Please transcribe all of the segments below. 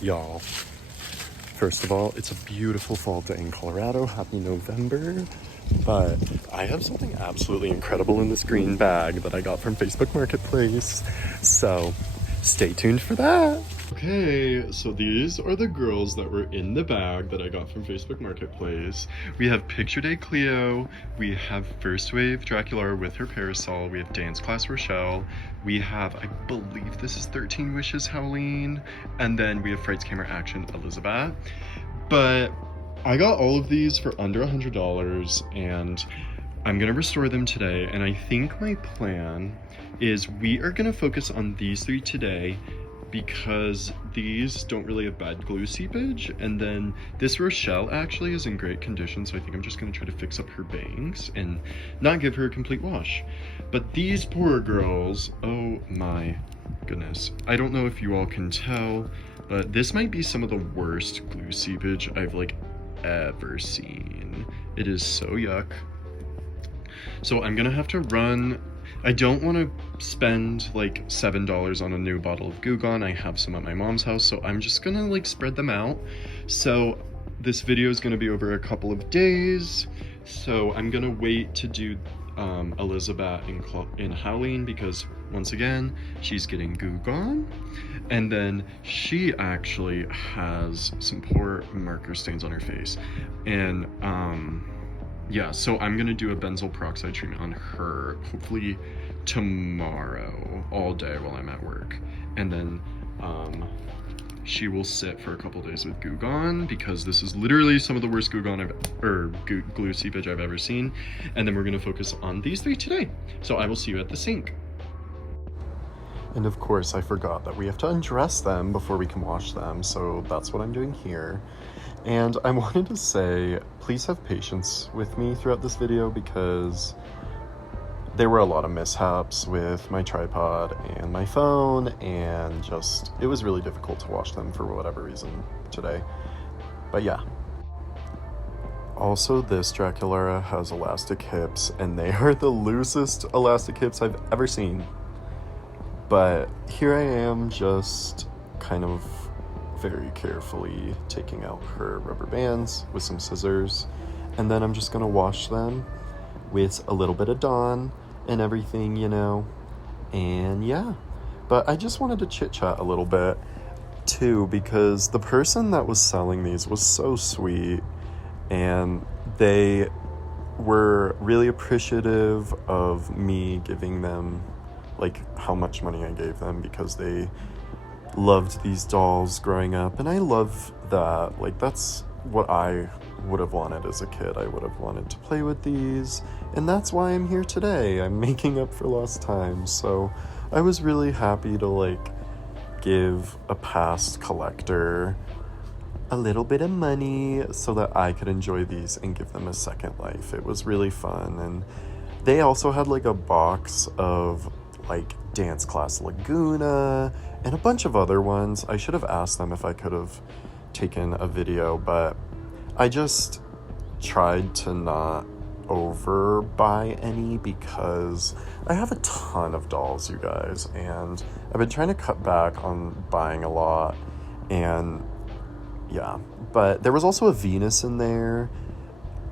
Y'all, first of all, it's a beautiful fall day in Colorado. Happy November. But I have something absolutely incredible in this green bag that I got from Facebook Marketplace. So stay tuned for that. Okay, so these are the girls that were in the bag that I got from Facebook Marketplace. We have Picture Day Cleo, we have First Wave Draculaura with her parasol, we have Dance Class Rochelle, we have, I believe this is 13 Wishes Howleen, and then we have Frights Camera Action Elizabeth. But I got all of these for under $100 and I'm gonna restore them today, and I think my plan is we are gonna focus on these three today because these don't really have bad glue seepage, and then this Rochelle actually is in great condition, so I think I'm just gonna try to fix up her bangs and not give her a complete wash. But these poor girls, oh my goodness. I don't know if you all can tell, but this might be some of the worst glue seepage I've ever seen. It is so yuck. So I'm gonna have to run. I don't want to spend like $7 on a new bottle of Goo Gone. I have some at my mom's house, so I'm just gonna spread them out. So this video is gonna be over a couple of days, so I'm gonna wait to do Elizabeth in Howleen because once again she's getting Goo Gone, and then she actually has some poor marker stains on her face, and yeah, so I'm gonna do a benzoyl peroxide treatment on her, hopefully tomorrow, all day while I'm at work. And then she will sit for a couple days with Goo Gone because this is literally some of the worst glue seepage I've ever seen. And then we're gonna focus on these three today. So I will see you at the sink. And of course, I forgot that we have to undress them before we can wash them, so that's what I'm doing here. And I wanted to say, please have patience with me throughout this video because there were a lot of mishaps with my tripod and my phone, and just, it was really difficult to wash them for whatever reason today. But yeah. Also, this Draculaura has elastic hips, and they are the loosest elastic hips I've ever seen. But here I am just kind of very carefully taking out her rubber bands with some scissors, and then I'm just gonna wash them with a little bit of Dawn and everything, you know, and yeah. But I just wanted to chit chat a little bit too because the person that was selling these was so sweet, and they were really appreciative of me giving them how much money I gave them because they loved these dolls growing up, and I love that. That's what I would have wanted as a kid. I would have wanted to play with these, and that's why I'm here today. I'm making up for lost time, so I was really happy to give a past collector a little bit of money so that I could enjoy these and give them a second life. It was really fun, and they also had a box of Dance Class Laguna and a bunch of other ones. I should have asked them if I could have taken a video, but I just tried to not overbuy any because I have a ton of dolls, you guys, and I've been trying to cut back on buying a lot, and yeah. But there was also a Venus in there,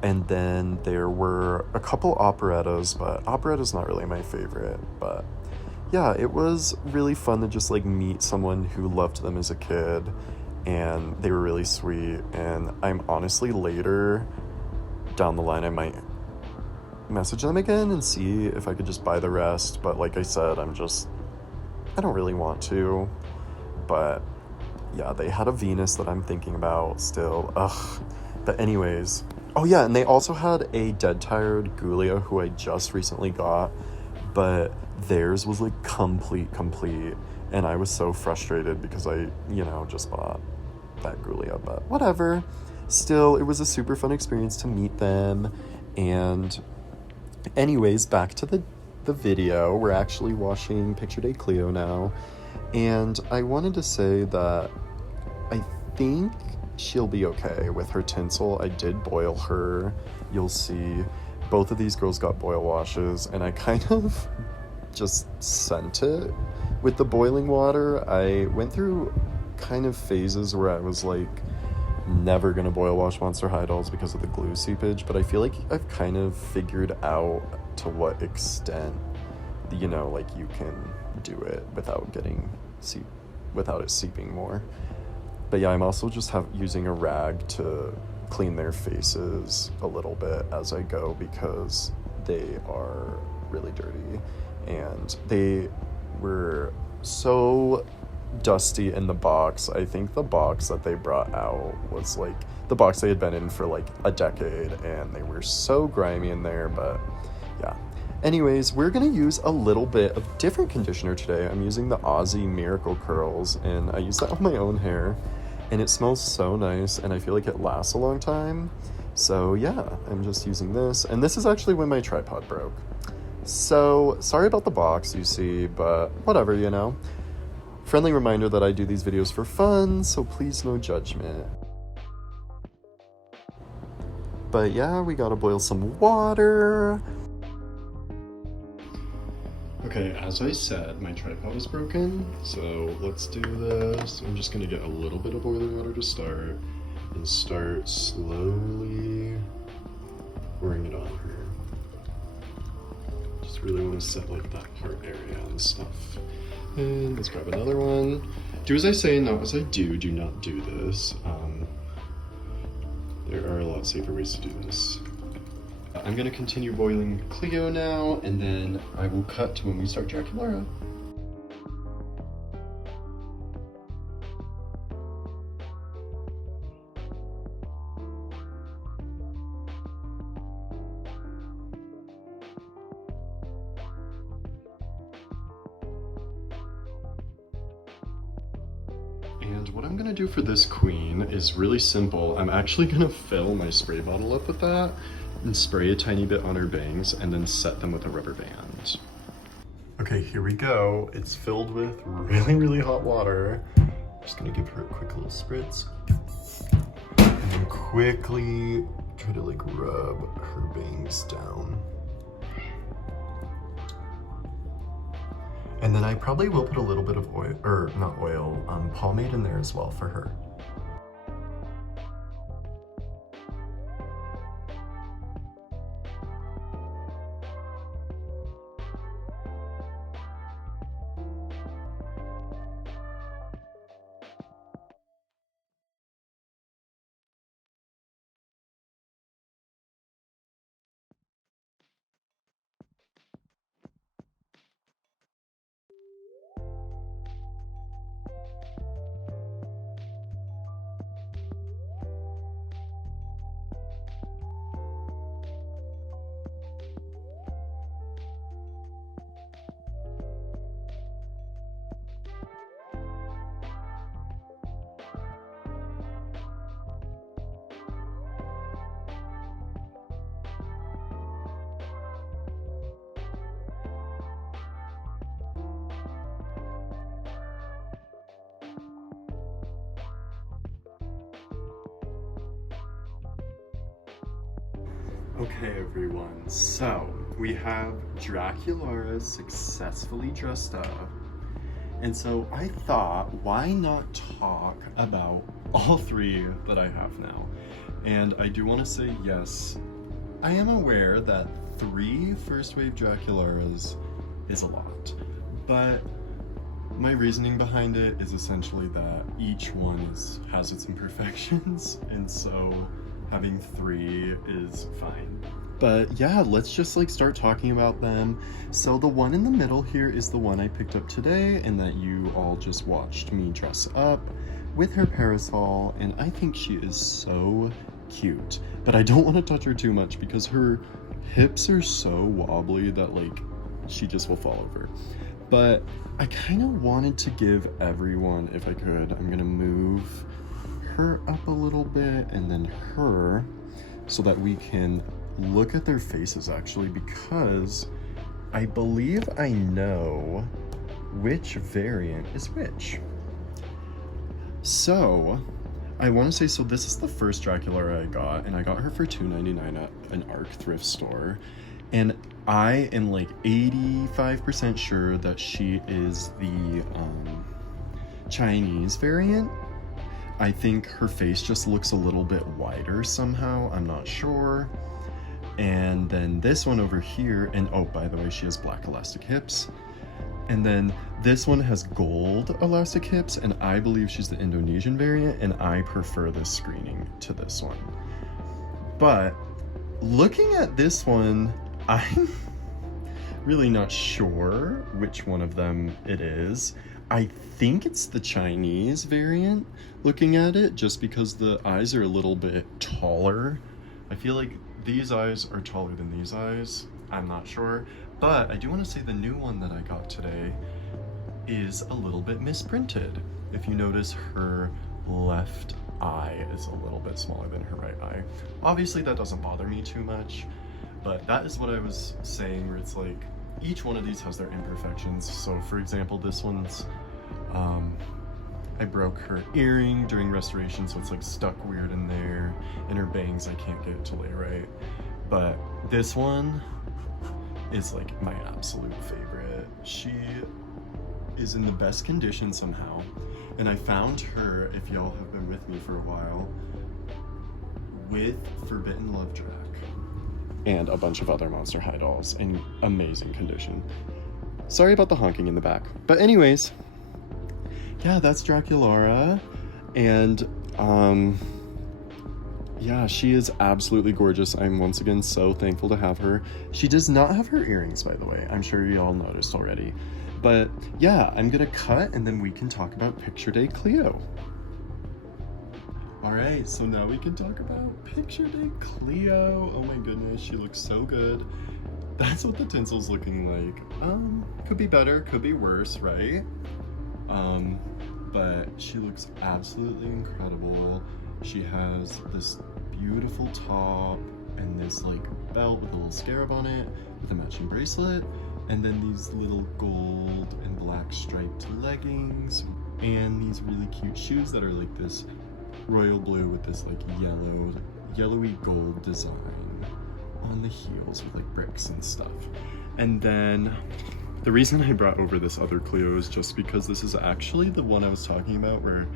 and then there were a couple operettas, but operatta's not really my favorite. But yeah, it was really fun to just meet someone who loved them as a kid, and they were really sweet. And I'm honestly, later down the line, I might message them again and see if I could just buy the rest. But like I said, I don't really want to. But yeah, they had a Venus that I'm thinking about still. Ugh. But anyways, oh yeah, and they also had a dead tired Ghoulia who I just recently got, but theirs was complete, and I was so frustrated because I, just bought that Ghoulia, but whatever. Still, it was a super fun experience to meet them. And anyways, back to the video. We're actually washing Picture Day Cleo now, and I wanted to say that I think she'll be okay with her tinsel. I did boil her. You'll see both of these girls got boil washes, and I kind of just sent it with the boiling water. I went through kind of phases where I was like never gonna boil wash Monster High dolls because of the glue seepage, but I feel like I've kind of figured out to what extent, you know, like you can do it without without it seeping more. But yeah, I'm also just using a rag to clean their faces a little bit as I go because they are really dirty and they were so dusty in the box. I think the box that they brought out was like the box they had been in for like a decade, and they were so grimy in there. But yeah, anyways, we're gonna use a little bit of different conditioner today. I'm using the Aussie Miracle Curls, and I use that on my own hair, and it smells so nice, and I feel like it lasts a long time. So yeah, I'm just using this, and this is actually when my tripod broke. So sorry about the box, you see, but whatever, you know. Friendly reminder that I do these videos for fun, so please no judgment. But yeah, we gotta boil some water. Okay, as I said, my tripod is broken, so let's do this. I'm just gonna get a little bit of boiling water to start, and start slowly pouring it on her. Just really want to set like that heart area and stuff. And let's grab another one. Do as I say, not as I do. Do not do this. There are a lot safer ways to do this. I'm gonna continue boiling Cleo now, and then I will cut to when we start Draculaura. And what I'm gonna do for this queen is really simple. I'm actually gonna fill my spray bottle up with that and spray a tiny bit on her bangs and then set them with a rubber band. Okay, here we go. It's filled with really, really hot water. Just gonna give her a quick little spritz. And then quickly try to like rub her bangs down. And then I probably will put a little bit of oil, or not oil, pomade in there as well for her. Okay everyone, so we have Draculaura successfully dressed up, and so I thought, why not talk about all three that I have now? And I do want to say, yes, I am aware that 3 first wave Draculauras is a lot, but my reasoning behind it is essentially that each one has its imperfections, and so having 3 is fine. But yeah, let's just like start talking about them. So the one in the middle here is the one I picked up today and that you all just watched me dress up with her parasol, and I think she is so cute. But I don't want to touch her too much because her hips are so wobbly that like she just will fall over. But I kind of wanted to give everyone, if I could, I'm gonna move her up a little bit and then her, so that we can look at their faces actually, because I believe I know which variant is which. So I want to say, so this is the first Draculaura I got, and I got her for $2.99 at an ARC thrift store, and I am like 85% sure that she is the Chinese variant. I think her face just looks a little bit wider somehow, I'm not sure. And then this one over here, and oh, by the way, she has black elastic hips. And then this one has gold elastic hips, and I believe she's the Indonesian variant, and I prefer this screening to this one. But looking at this one, I'm really not sure which one of them it is. I think it's the Chinese variant, looking at it, just because the eyes are a little bit taller. I feel like these eyes are taller than these eyes. I'm not sure. But I do want to say the new one that I got today is a little bit misprinted. If you notice, her left eye is a little bit smaller than her right eye. Obviously that doesn't bother me too much, but that is what I was saying, where it's like each one of these has their imperfections. So for example, this one's I broke her earring during restoration, so it's like stuck weird in there, and her bangs I can't get it to lay right. But this one is like my absolute favorite. She is in the best condition somehow, and I found her, if y'all have been with me for a while, with Forbidden Love Drac and a bunch of other Monster High dolls in amazing condition. Sorry about the honking in the back, but anyways, yeah, that's Draculaura, and yeah, she is absolutely gorgeous. I'm once again so thankful to have her. She does not have her earrings, by the way. I'm sure you all noticed already. But yeah, I'm gonna cut and then we can talk about Picture Day Cleo. All right, so now we can talk about Picture Day Cleo. Oh my goodness, she looks so good. That's what the tinsel's looking like. Could be better, could be worse, right? But she looks absolutely incredible. She has this beautiful top and this like belt with a little scarab on it with a matching bracelet, and then these little gold and black striped leggings, and these really cute shoes that are like this royal blue with this like yellowy gold design on the heels with like bricks and stuff. And then the reason I brought over this other Cleo is just because this is actually the one I was talking about, where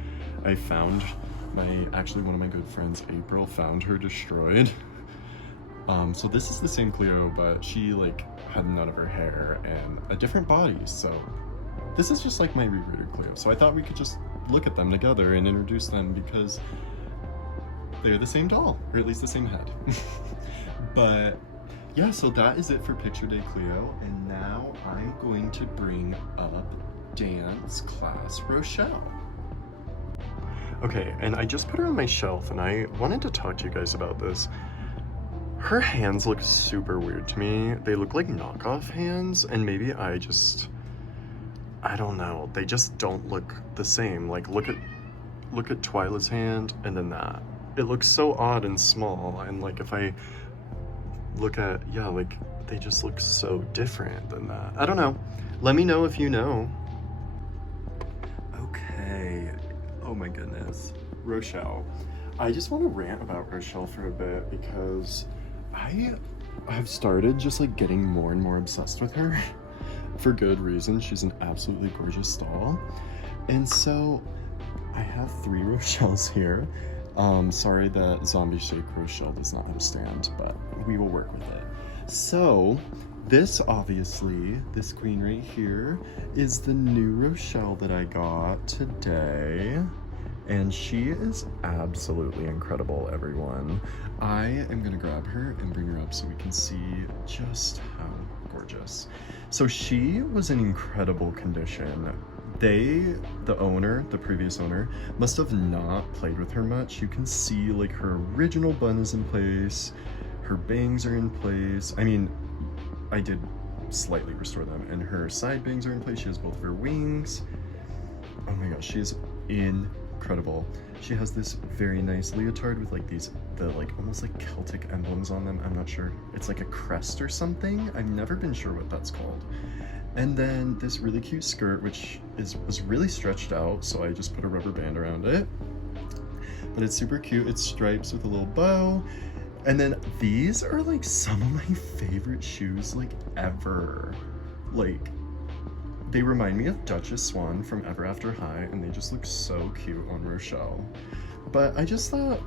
I found actually one of my good friends, April, found her destroyed. So this is the same Cleo, but she like had none of her hair and a different body. So this is just like my rebrooted Cleo. So I thought we could just look at them together and introduce them because they're the same doll, or at least the same head. But yeah, so that is it for Picture Day Cleo, and now I'm going to bring up dance class Rochelle. Okay, and I just put her on my shelf, and I wanted to talk to you guys about this. Her hands look super weird to me. They look like knockoff hands, and maybe I don't know, they just don't look the same. Like, look at Twyla's hand, and then that. It looks so odd and small, and like if I look at, yeah, like they just look so different than that. I don't know. Let me know if you know. Okay. Oh my goodness. Rochelle. I just want to rant about Rochelle for a bit because I have started just like getting more and more obsessed with her for good reason. She's an absolutely gorgeous doll. And so I have 3 Rochelles here. Sorry that Zombie Shake Rochelle does not have a stand, but we will work with it. So this, obviously, this queen right here is the new Rochelle that I got today. And she is absolutely incredible, everyone. I am gonna grab her and bring her up so we can see just how gorgeous. So she was in incredible condition. The previous owner, must have not played with her much. You can see like her original bun is in place, her bangs are in place. I mean, I did slightly restore them, and her side bangs are in place. She has both of her wings. Oh my gosh, she is incredible. She has this very nice leotard with like the like almost like Celtic emblems on them. I'm not sure. It's like a crest or something. I've never been sure what that's called. And then this really cute skirt, which was really stretched out, so I just put a rubber band around it. But it's super cute. It's stripes with a little bow. And then these are like some of my favorite shoes like ever. Like, they remind me of Duchess Swan from Ever After High, and they just look so cute on Rochelle. But I just thought,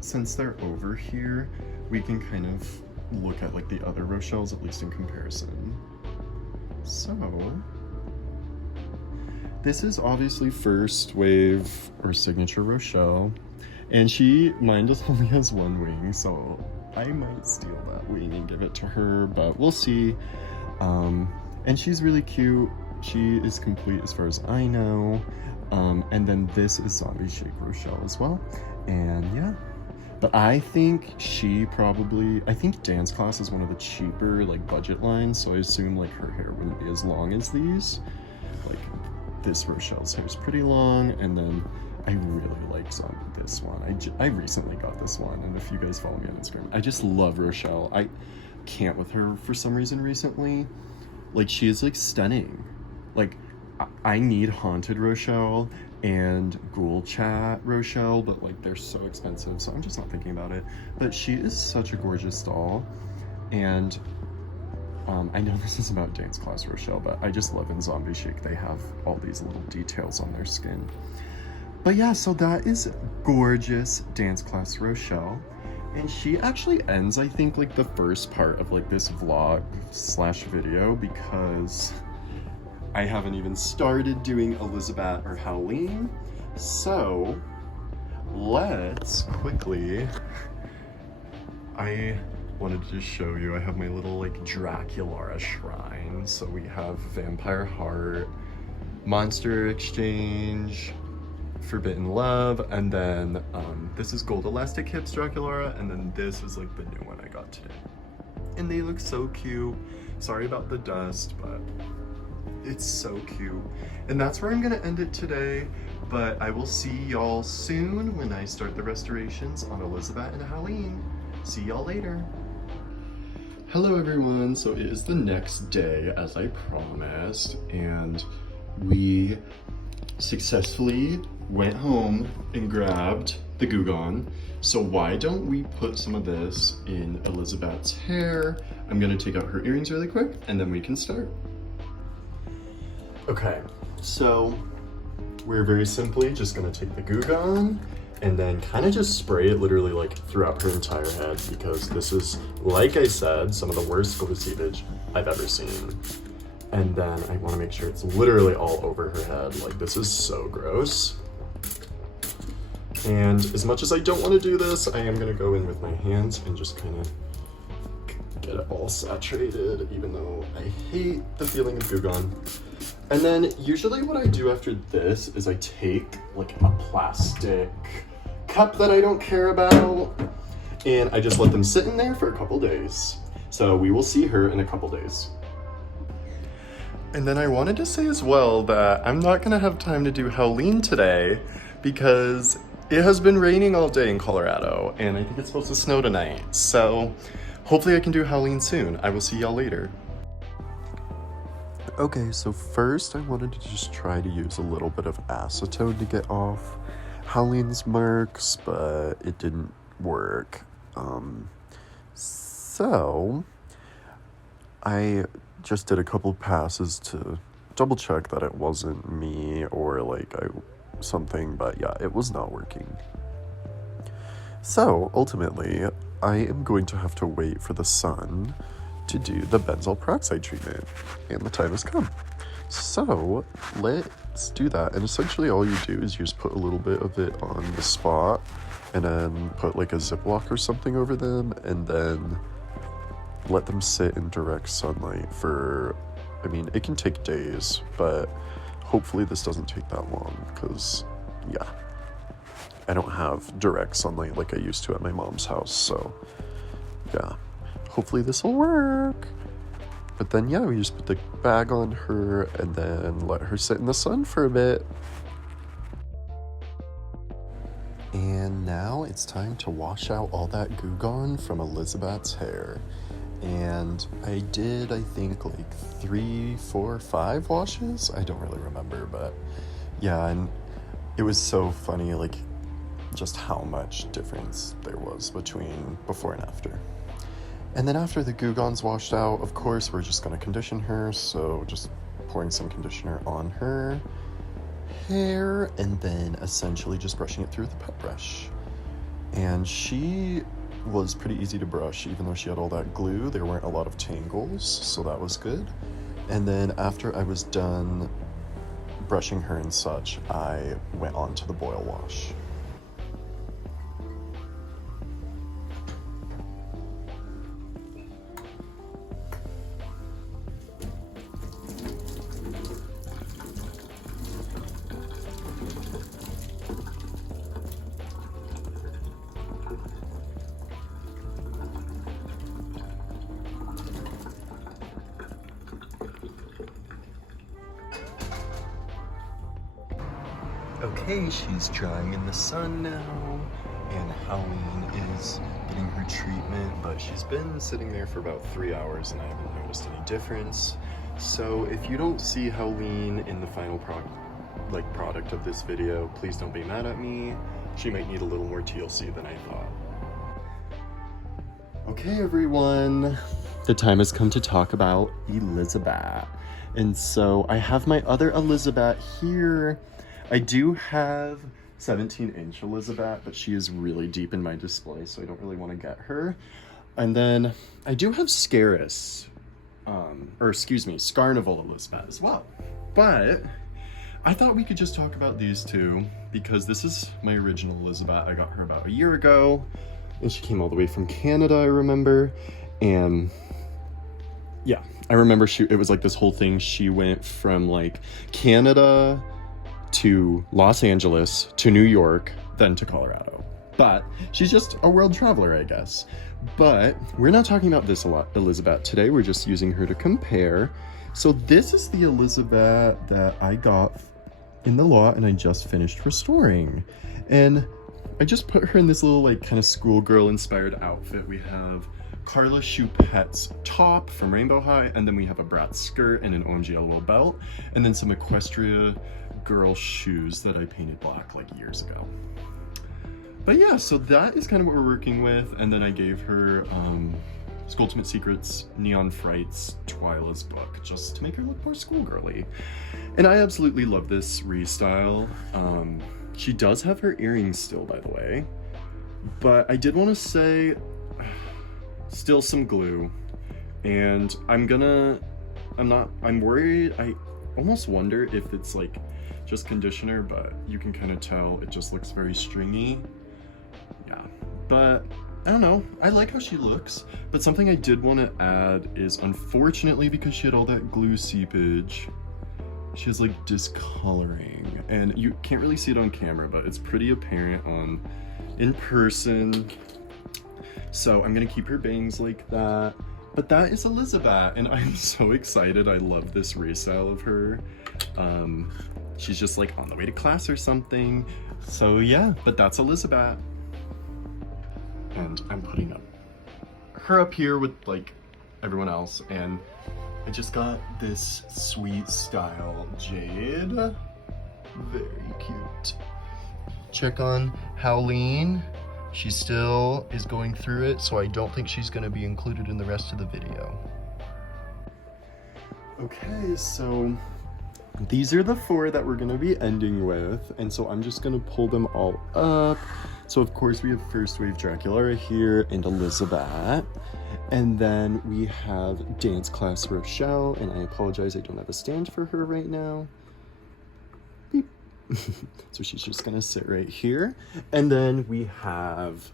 since they're over here, we can kind of look at like the other Rochelles, at least in comparison. So, this is obviously first wave or signature Rochelle, and mine just only has one wing, so I might steal that wing and give it to her, but we'll see. And she's really cute. She is complete as far as I know. And then this is Zombie Shake Rochelle as well. And yeah, but I think I think Dance Class is one of the cheaper like budget lines, so I assume like her hair wouldn't be as long as these. Like this Rochelle's hair is pretty long, and then I really like this one. I recently got this one, and if you guys follow me on Instagram, I just love Rochelle. I can't with her for some reason recently. Like, she is like stunning. Like, I need Haunted Rochelle and Ghoul Chat Rochelle, but like they're so expensive, so I'm just not thinking about it. But she is such a gorgeous doll, and I know this is about Dance Class Rochelle, but I just love in Zombie Shake they have all these little details on their skin. But yeah, so that is gorgeous Dance Class Rochelle. And she actually ends, I think, like the first part of like this vlog / video, because I haven't even started doing Elizabeth or Halloween. So let's quickly, I wanted to just show you, I have my little like Draculaura shrine. So we have Vampire Heart, Monster Exchange, Forbidden Love, and then this is Gold Elastic Hips Draculaura, and then this is like the new one I got today. And they look so cute. Sorry about the dust, but it's so cute. And that's where I'm gonna end it today, but I will see y'all soon when I start the restorations on Elizabeth and Halloween. See y'all later. Hello everyone, so it is the next day as I promised, and we successfully went home and grabbed the Goo Gone. So why don't we put some of this in Elizabeth's hair? I'm gonna take out her earrings really quick and then we can start. Okay, so we're very simply just gonna take the Goo Gone and then kind of just spray it literally like throughout her entire head, because this is, like I said, some of the worst glue seepage I've ever seen. And then I want to make sure it's literally all over her head. Like, this is so gross. And as much as I don't want to do this, I am going to go in with my hands and just kind of get it all saturated, even though I hate the feeling of Goo Gone. And then usually what I do after this is I take like a plastic cup that I don't care about, and I just let them sit in there for a couple days. So we will see her in a couple days. And then I wanted to say as well that I'm not gonna have time to do Halloween today because it has been raining all day in Colorado, and I think it's supposed to snow tonight. So hopefully I can do Halloween soon. I will see y'all later. Okay, so first I wanted to just try to use a little bit of acetone to get off Halloween's marks, but it didn't work. So I just did a couple passes to double check that it wasn't me or like something, but yeah, it was not working. So ultimately, I am going to have to wait for the sun to do the benzoyl peroxide treatment, and the time has come. So let's do that, and essentially all you do is you just put a little bit of it on the spot and then put like a Ziploc or something over them, and then let them sit in direct sunlight for, I mean, it can take days, but hopefully this doesn't take that long, because yeah, I don't have direct sunlight like I used to at my mom's house. So yeah, hopefully this will work. But then yeah, we just put the bag on her and then let her sit in the sun for a bit. And now it's time to wash out all that Goo Gone from Elizabeth's hair. And I did, I think, like 3, 4, 5 washes. I don't really remember, but yeah, and it was so funny, like just how much difference there was between before and after. And then after the Goo Gone's washed out, of course, we're just gonna condition her. So just pouring some conditioner on her hair and then essentially just brushing it through with a pet brush. And she was pretty easy to brush, even though she had all that glue. There weren't a lot of tangles, so that was good. And then after I was done brushing her and such, I went on to the boil wash. Okay, she's drying in the sun now, and Halloween is getting her treatment, but she's been sitting there for about 3 hours and I haven't noticed any difference. So if you don't see Halloween in the final product of this video, please don't be mad at me. She might need a little more TLC than I thought. Okay everyone, the time has come to talk about Elizabeth. And so I have my other Elizabeth here. I do have 17-inch Elizabeth, but she is really deep in my display, so I don't really want to get her. And then I do have Scarnival Elizabeth as well. But I thought we could just talk about these two because this is my original Elizabeth. I got her about a year ago, and she came all the way from Canada, I remember. And yeah, I remember it was like this whole thing. She went from like Canada to Los Angeles to New York, then to Colorado. But she's just a world traveler, I guess. But we're not talking about this a lot, Elizabeth. Today we're just using her to compare. So this is the Elizabeth that I got in the lot and I just finished restoring. And I just put her in this little like kind of schoolgirl inspired outfit. We have Carla Choupette's top from Rainbow High, and then we have a Bratz skirt and an OMG LOL belt, and then some Equestria girl shoes that I painted black like years ago. But yeah, so that is kind of what we're working with. And then I gave her Skulltimate Secrets Neon Frights Twyla's book just to make her look more schoolgirly. And I absolutely love this restyle. She does have her earrings still, by the way, but I did want to say still some glue, and I'm worried. I almost wonder if it's like just conditioner, but you can kind of tell it just looks very stringy. Yeah, but I don't know. I like how she looks, but something I did want to add is, unfortunately, because she had all that glue seepage, she has like discoloring, and you can't really see it on camera, but it's pretty apparent in person. So I'm gonna keep her bangs like that. But that is Elizabeth, and I'm so excited. I love this restyle of her. She's just like on the way to class or something. So yeah, but that's Elizabeth. And I'm putting her up here with like everyone else, and I just got this sweet style jade. Very cute. Check on Howleen. She still is going through it, so I don't think she's going to be included in the rest of the video. Okay, so these are the 4 that we're going to be ending with, and so I'm just going to pull them all up. So of course we have First Wave Draculaura here and Elizabeth, and then we have Dance Class Rochelle, and I apologize I don't have a stand for her right now. Beep. So she's just gonna sit right here. And then we have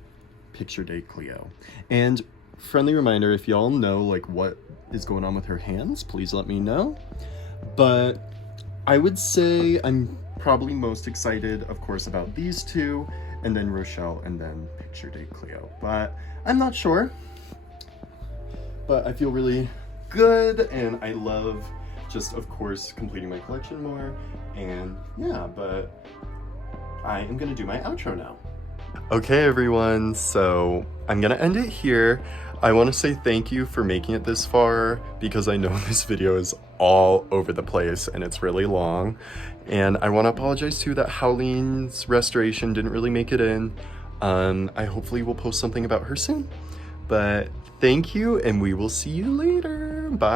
Picture Day Cleo. And friendly reminder, if y'all know like what is going on with her hands, please let me know. But I would say I'm probably most excited, of course, about these 2, and then Rochelle, and then Picture Day Cleo. But I'm not sure. But I feel really good, and I love just, of course, completing my collection more. And yeah, but I am gonna do my outro now. Okay everyone, so I'm gonna end it here. I want to say thank you for making it this far, because I know this video is all over the place and it's really long. And I want to apologize too that Howleen's restoration didn't really make it in. I hopefully will post something about her soon. But thank you, and we will see you later. Bye.